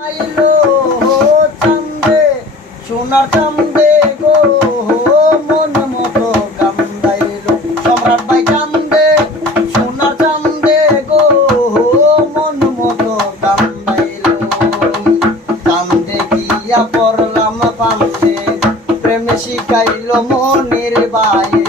আইলো চান্দে সোনার চান্দে গো মন মতো কান্দাইলো সম্রাট ভাই চান্দে সোনার চান্দে গো মন মতো কান্দাইলো চান্দে গিয়া পড়লাম পান্তে প্রেম শিখাইলো মনির ভাই